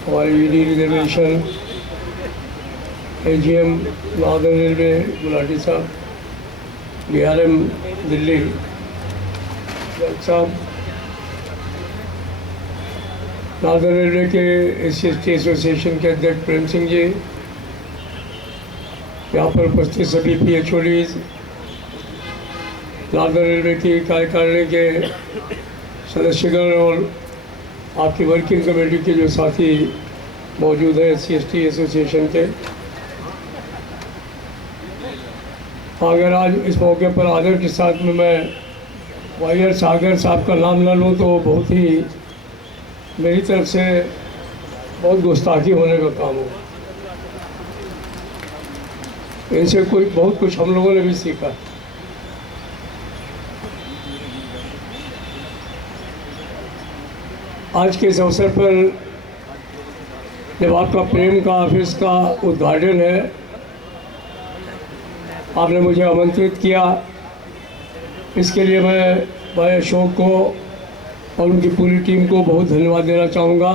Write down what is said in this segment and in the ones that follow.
हमारी ED reservation AGM northern railway Gulati साहब, BRM Delhi साहब, नॉर्दर्न रेलवे के SC/ST एसोसिएशन के अध्यक्ष प्रेम सिंह जी, यहाँ पर उपस्थित सभी PHODs, नॉर्दर्न रेलवे की कार्यकारिणी के सदस्यगण और आपकी वर्किंग कमेटी के जो साथी मौजूद हैं SC/ST एसोसिएशन के, अगर आज इस मौके पर आदर के साथ में मैं वायर सागर साहब का नाम न लूँ तो बहुत ही मेरी तरफ से बहुत गुस्ताखी होने का काम हो। इनसे बहुत कुछ हम लोगों ने भी सीखा। आज के इस अवसर पर जब आपका प्रेम का ऑफिस का उद्घाटन है, आपने मुझे आमंत्रित किया, इसके लिए मैं भाई अशोक को और उनकी पूरी टीम को बहुत धन्यवाद देना चाहूँगा।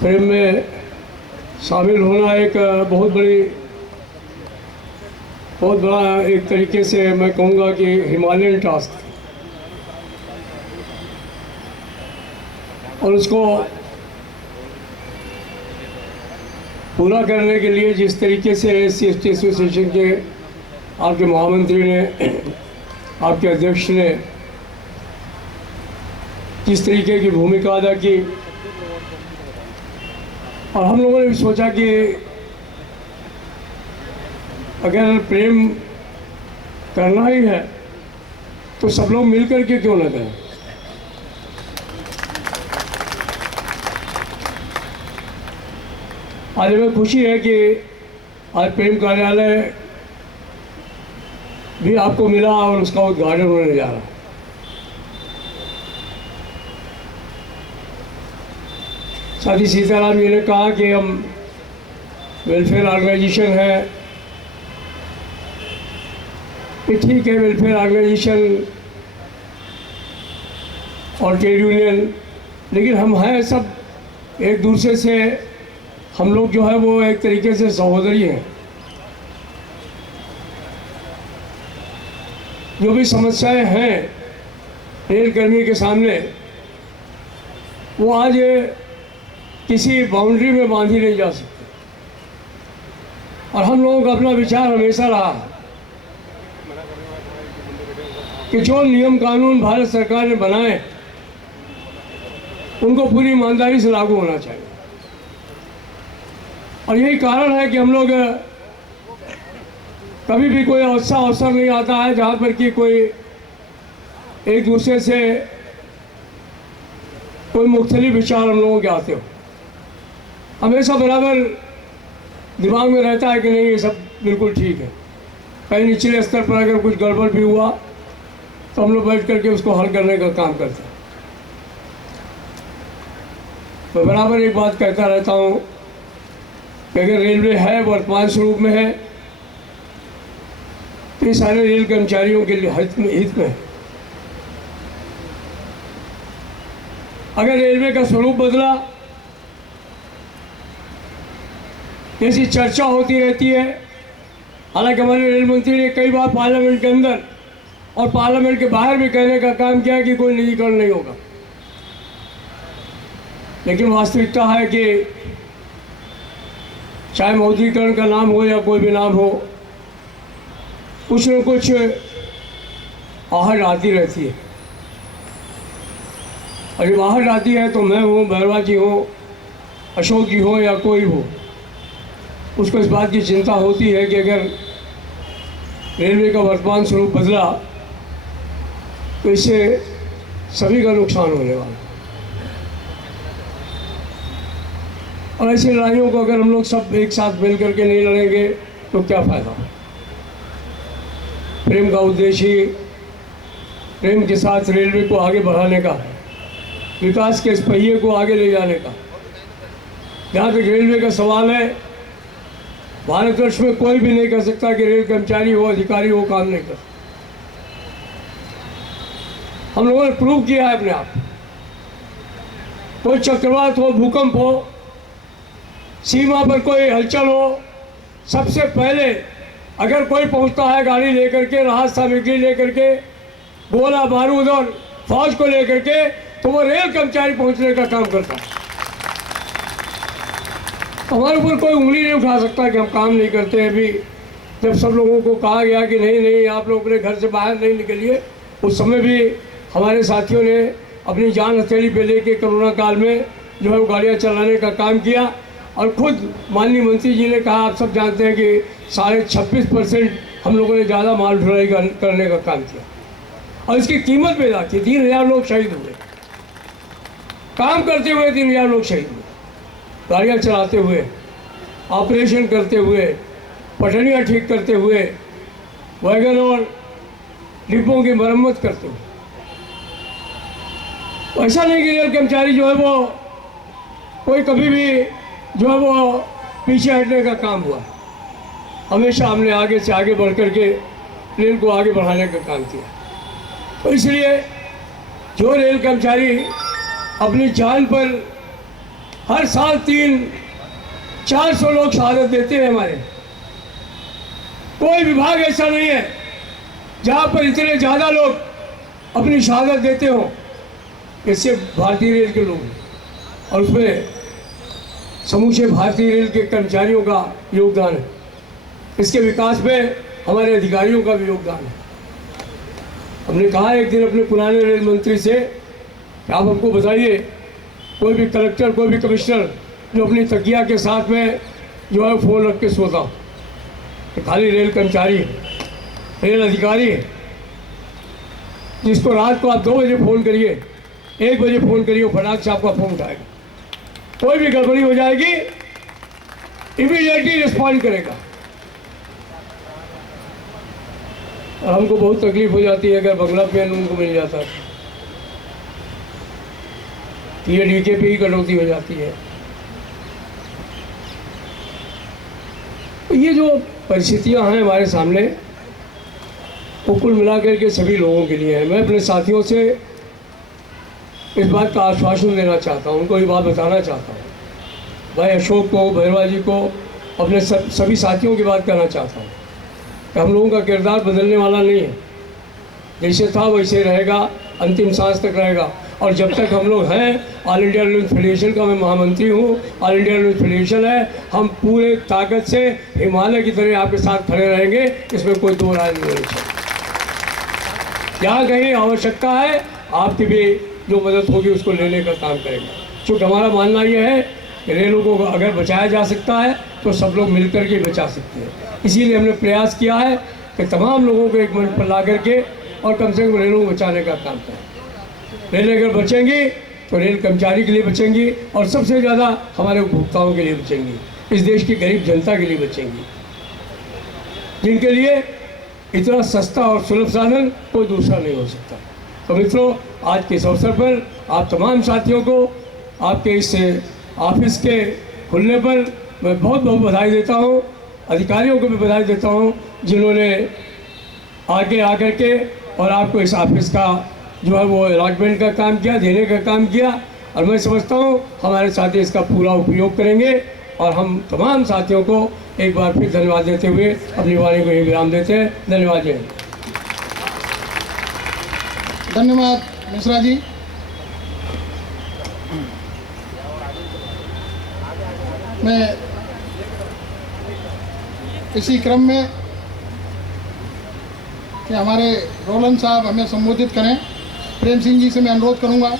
प्रेम में शामिल होना एक बहुत बड़ा एक तरीके से मैं कहूँगा कि हिमालयन टास्क, और उसको पूरा करने के लिए जिस तरीके से SC/ST एसोसिएशन के आपके महामंत्री ने, आपके अध्यक्ष ने किस तरीके की भूमिका अदा की, और हम लोगों ने भी सोचा कि अगर प्रेम करना ही है तो सब लोग मिलकर के क्यों न करें। आज हमें खुशी है कि आज प्रेम कार्यालय भी आपको मिला और उसका उद्घाटन होने जा रहा है। साथी सीताराम जी ने कहा कि हम वेलफेयर ऑर्गेनाइजेशन है, ये ठीक है, वेलफेयर ऑर्गेनाइजेशन और ट्रेड यूनियन, लेकिन हम हैं सब एक दूसरे से, हम लोग जो है वो एक तरीके से सहोदरी हैं। जो भी समस्याएं हैं रेल कर्मी के सामने, वो आज किसी बाउंड्री में बांधी नहीं जा सकती, और हम लोगों का अपना विचार हमेशा रहा है कि जो नियम कानून भारत सरकार ने बनाए उनको पूरी ईमानदारी से लागू होना चाहिए। और यही कारण है कि हम लोग कभी भी कोई ऐसा अवसर नहीं आता है जहाँ पर कि कोई एक दूसरे से कोई मुख्तलिफ विचार हम लोगों के आते हो। हमेशा बराबर दिमाग में रहता है कि नहीं, ये सब बिल्कुल ठीक है। कहीं निचले स्तर पर अगर कुछ गड़बड़ भी हुआ तो हम लोग बैठ करके उसको हल करने का काम करते हैं। मैं बराबर एक बात कहता रहता हूँ कि अगर रेलवे है वर्तमान स्वरूप में है तो ये सारे रेल कर्मचारियों के लिए हित में है। अगर रेलवे का स्वरूप बदला, ऐसी चर्चा होती रहती है। हालांकि हमारे रेल मंत्री ने कई बार पार्लियामेंट के अंदर और पार्लियामेंट के बाहर भी कहने का काम किया कि कोई निजीकरण नहीं होगा, लेकिन वास्तविकता है कि चाहे मौद्रीकरण का नाम हो या कोई भी नाम हो, कुछ न कुछ आहट आती रहती है। और जब आहट आती है तो मैं हूँ, भैरवा जी हो, अशोक जी हो या कोई हो, उसको इस बात की चिंता होती है कि अगर रेलवे का वर्तमान स्वरूप बदला तो इससे सभी का नुकसान होने वाला। और ऐसी लड़ाइयों को अगर हम लोग सब एक साथ मिल करके नहीं लड़ेंगे तो क्या फ़ायदा। प्रेम का उद्देश्य ही प्रेम के साथ रेलवे को आगे बढ़ाने का है, विकास के इस पहिए को आगे ले जाने का। जहाँ तक रेलवे का सवाल है, भारतवर्ष में कोई भी नहीं कर सकता कि रेल कर्मचारी हो, अधिकारी हो, काम नहीं कर। हम लोगों ने प्रूव किया है अपने आप। कोई चक्रवात हो, भूकंप हो, सीमा पर कोई हलचल हो, सबसे पहले अगर कोई पहुंचता है गाड़ी लेकर के, राहत सामग्री लेकर के, गोला बारूद और फौज को लेकर के, तो वो रेल कर्मचारी पहुंचने का काम करता है। हमारे ऊपर कोई उंगली नहीं उठा सकता कि हम काम नहीं करते हैं। अभी जब सब लोगों को कहा गया कि नहीं नहीं आप लोग अपने घर से बाहर नहीं निकलिए, उस समय भी हमारे साथियों ने अपनी जान हथेली पे लेके कोरोना काल में जो है वो गाड़ियाँ चलाने का काम किया। और खुद माननीय मंत्री जी ने कहा, आप सब जानते हैं कि 26.5% हम लोगों ने ज़्यादा माल ढुलाई करने का काम किया और इसकी कीमत भी अदा की। 3,000 लोग शहीद हुए, काम करते हुए 3,000 लोग शहीद हुए, गाड़ियाँ चलाते हुए, ऑपरेशन करते हुए, पटरियाँ ठीक करते हुए, वैगन और डिब्बों की मरम्मत करते हुए। ऐसा नहीं कि रेल कर्मचारी जो है वो कोई कभी भी जो है वो पीछे हटने का काम हुआ। हमेशा हमने आगे से आगे बढ़ कर के रेल को आगे बढ़ाने का काम किया। तो इसलिए जो रेल कर्मचारी अपनी जान पर हर साल 300-400 लोग शहादत देते हैं, हमारे कोई विभाग ऐसा नहीं है जहाँ पर इतने ज़्यादा लोग अपनी शहादत देते हों। इससे भारतीय रेल के लोग और उसमें समूचे भारतीय रेल के कर्मचारियों का योगदान है। इसके विकास में हमारे अधिकारियों का भी योगदान है। हमने कहा एक दिन अपने पुराने रेल मंत्री से कि आप हमको बताइए, कोई भी कलेक्टर, कोई भी कमिश्नर जो अपनी तकिया के साथ में जो है फ़ोन रख के सोता, तो खाली रेल कर्मचारी है, रेल अधिकारी है, जिसको रात को आप 2 बजे फ़ोन करिए, 1 बजे फ़ोन करिए, फटाक से आपका फ़ोन उठाएगा। कोई भी गड़बड़ी हो जाएगी, इमीडिएटली रिस्पॉन्ड करेगा। और हमको बहुत तकलीफ हो जाती है अगर बंगला पेन उनको मिल जाता है, तो ये डीके पे ही कटौती हो जाती है। तो ये जो परिस्थितियां हैं हमारे सामने, वो कुल मिलाकर के सभी लोगों के लिए है। मैं अपने साथियों से इस बात का आश्वासन देना चाहता हूँ, उनको ये बात बताना चाहता हूँ, भाई अशोक को, भैरवा जी को, अपने सभी साथियों की बात करना चाहता हूँ कि हम लोगों का किरदार बदलने वाला नहीं है। जैसे था वैसे रहेगा, अंतिम सांस तक रहेगा। और जब तक हम लोग हैं, ऑल इंडिया रेलवे फेडरेशन का मैं महामंत्री हूँ, ऑल इंडिया रेलवे फेडरेशन है, हम पूरे ताकत से हिमालय की तरह आपके साथ खड़े रहेंगे, इसमें कोई दो राय नहीं होनी चाहिए। जहाँ कहीं आवश्यकता है आपकी भी जो मदद होगी उसको लेने का काम करेंगे, क्योंकि हमारा मानना ये है कि रेलों को अगर बचाया जा सकता है तो सब लोग मिलकर के बचा सकते हैं। इसीलिए हमने प्रयास किया है कि तमाम लोगों को एक मंच पर ला करके और कम से कम रेलों को बचाने का काम करें। रेलें अगर बचेंगी तो रेल कर्मचारी के लिए बचेंगी और सबसे ज़्यादा हमारे उपभोक्ताओं के लिए बचेंगी, इस देश की गरीब जनता के लिए बचेंगी, जिनके लिए इतना सस्ता और सुलभ साधन कोई दूसरा नहीं हो सकता। तो मित्रों, आज के इस अवसर पर आप तमाम साथियों को आपके इस ऑफिस के खुलने पर मैं बहुत बहुत बधाई देता हूँ। अधिकारियों को भी बधाई देता हूँ जिन्होंने आगे आकर के और आपको इस ऑफिस का जो है वो अलॉटमेंट का काम किया, देने का काम किया। और मैं समझता हूँ हमारे साथी इसका पूरा उपयोग करेंगे और हम तमाम साथियों को एक बार फिर धन्यवाद देते हुए अपनी वाणी को विराम देते हैं। धन्यवाद। जय हिंद। धन्यवाद मिश्रा जी। मैं इसी क्रम में कि हमारे रोलन साहब हमें संबोधित करें, प्रेम सिंह जी से मैं अनुरोध करूंगा।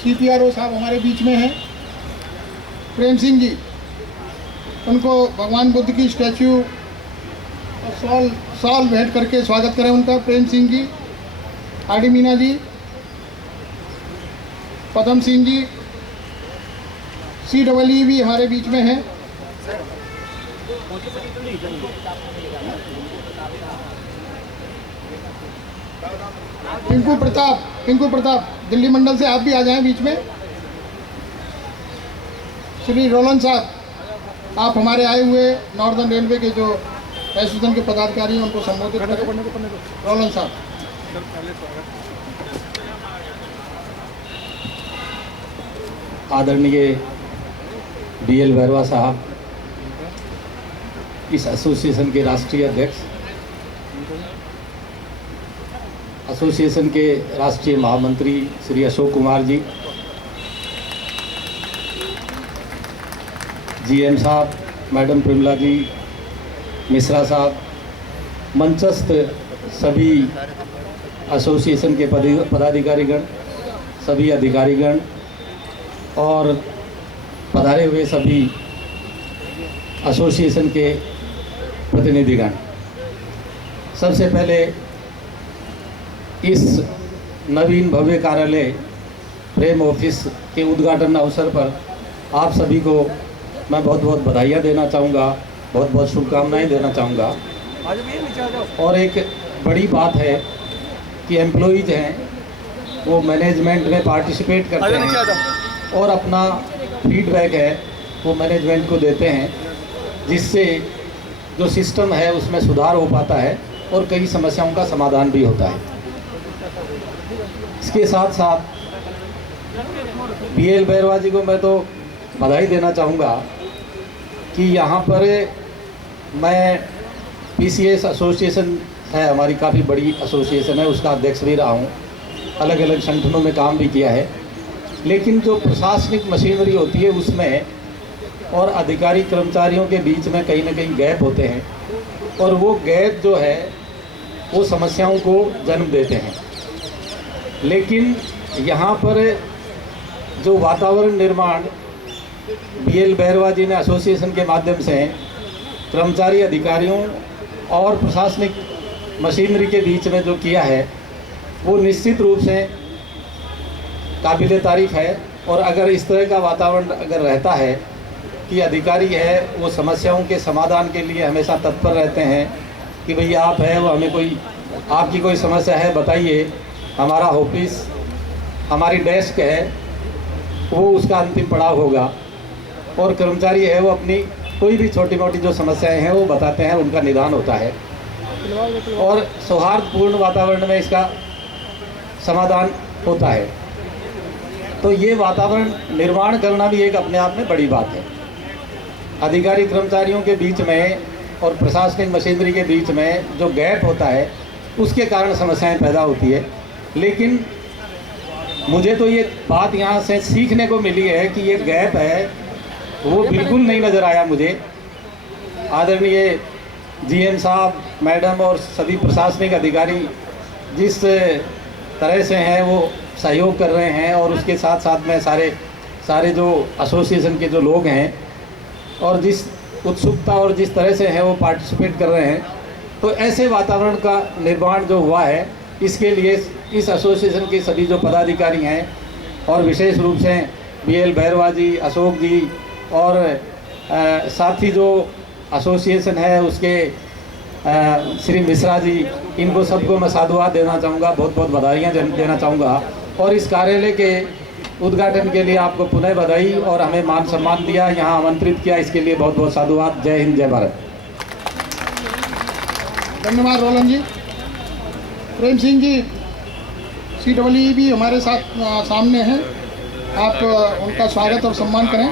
CPRO साहब हमारे बीच में हैं, प्रेम सिंह जी, उनको भगवान बुद्ध की स्टैच्यू और शॉल भेंट करके स्वागत करें उनका। प्रेम सिंह जी, आडी मीना जी, पदम सिंह जी, CEE भी हमारे बीच में हैं। पिंकू प्रताप दिल्ली मंडल से आप भी आ जाएं बीच में। श्री रोलन साहब, आप हमारे आए हुए नॉर्दर्न रेलवे के जो एसोसिएशन के पदाधिकारी हैं उनको संबोधित करें। रोलन साहब। आदरणीय BL बैरवा साहब, इस एसोसिएशन के राष्ट्रीय अध्यक्ष, एसोसिएशन के राष्ट्रीय महामंत्री श्री अशोक कुमार जी, GM साहब, मैडम प्रिमला जी, मिश्रा साहब, मंचस्थ सभी एसोसिएशन के पदाधिकारीगण, सभी अधिकारीगण और पधारे हुए सभी एसोसिएशन के प्रतिनिधिगण, सबसे पहले इस नवीन भव्य कार्यालय प्रेम ऑफिस के उद्घाटन अवसर पर आप सभी को मैं बहुत बहुत बधाइयाँ देना चाहूँगा, बहुत बहुत शुभकामनाएं देना चाहूँगा। और एक बड़ी बात है कि एम्प्लॉइज हैं वो मैनेजमेंट में पार्टिसिपेट करते हैं और अपना फीडबैक है वो मैनेजमेंट को देते हैं, जिससे जो सिस्टम है उसमें सुधार हो पाता है और कई समस्याओं का समाधान भी होता है। इसके साथ साथ BL बैरवा जी को मैं तो बधाई देना चाहूँगा कि यहाँ पर मैं PCS एसोसिएशन है, हमारी काफ़ी बड़ी एसोसिएशन है, उसका अध्यक्ष भी रहा हूँ, अलग अलग संगठनों में काम भी किया है। लेकिन जो प्रशासनिक मशीनरी होती है उसमें और अधिकारी कर्मचारियों के बीच में कहीं ना कहीं गैप होते हैं और वो गैप जो है वो समस्याओं को जन्म देते हैं। लेकिन यहाँ पर जो वातावरण निर्माण BL बैरवा जी ने एसोसिएशन के माध्यम से कर्मचारी अधिकारियों और प्रशासनिक मशीनरी के बीच में जो किया है वो निश्चित रूप से काबिल तारीफ है। और अगर इस तरह का वातावरण अगर रहता है कि अधिकारी है वो समस्याओं के समाधान के लिए हमेशा तत्पर रहते हैं कि भैया आप है वो हमें कोई आपकी कोई समस्या है बताइए, हमारा ऑफिस हमारी डेस्क है वो उसका अंतिम पड़ाव होगा, और कर्मचारी है वो अपनी कोई भी छोटी मोटी जो समस्याएं हैं वो बताते हैं, उनका निदान होता है और सौहार्दपूर्ण वातावरण में इसका समाधान होता है। तो ये वातावरण निर्माण करना भी एक अपने आप में बड़ी बात है। अधिकारी कर्मचारियों के बीच में और प्रशासनिक मशीनरी के बीच में जो गैप होता है उसके कारण समस्याएं पैदा होती है। लेकिन मुझे तो ये बात यहाँ से सीखने को मिली है कि ये गैप है वो बिल्कुल नहीं नज़र आया मुझे। आदरणीय GM साहब, मैडम और सभी प्रशासनिक अधिकारी जिस तरह से हैं वो सहयोग कर रहे हैं और उसके साथ साथ में सारे जो एसोसिएशन के जो लोग हैं और जिस उत्सुकता और जिस तरह से हैं वो पार्टिसिपेट कर रहे हैं, तो ऐसे वातावरण का निर्माण जो हुआ है इसके लिए इस एसोसिएशन के सभी जो पदाधिकारी हैं और विशेष रूप से BL बैरवा जी, अशोक जी और साथ ही जो एसोसिएशन है उसके श्री मिश्रा जी, इनको सबको मैं साधुवाद देना चाहूँगा, बहुत बहुत बधाइयाँ देना चाहूँगा। और इस कार्यालय के उद्घाटन के लिए आपको पुनः बधाई और हमें मान सम्मान दिया, यहाँ आमंत्रित किया, इसके लिए बहुत बहुत साधुवाद। जय हिंद, जय भारत। धन्यवाद रोलन जी। प्रेम सिंह जी CEE भी हमारे साथ सामने हैं, आप उनका स्वागत और सम्मान करें।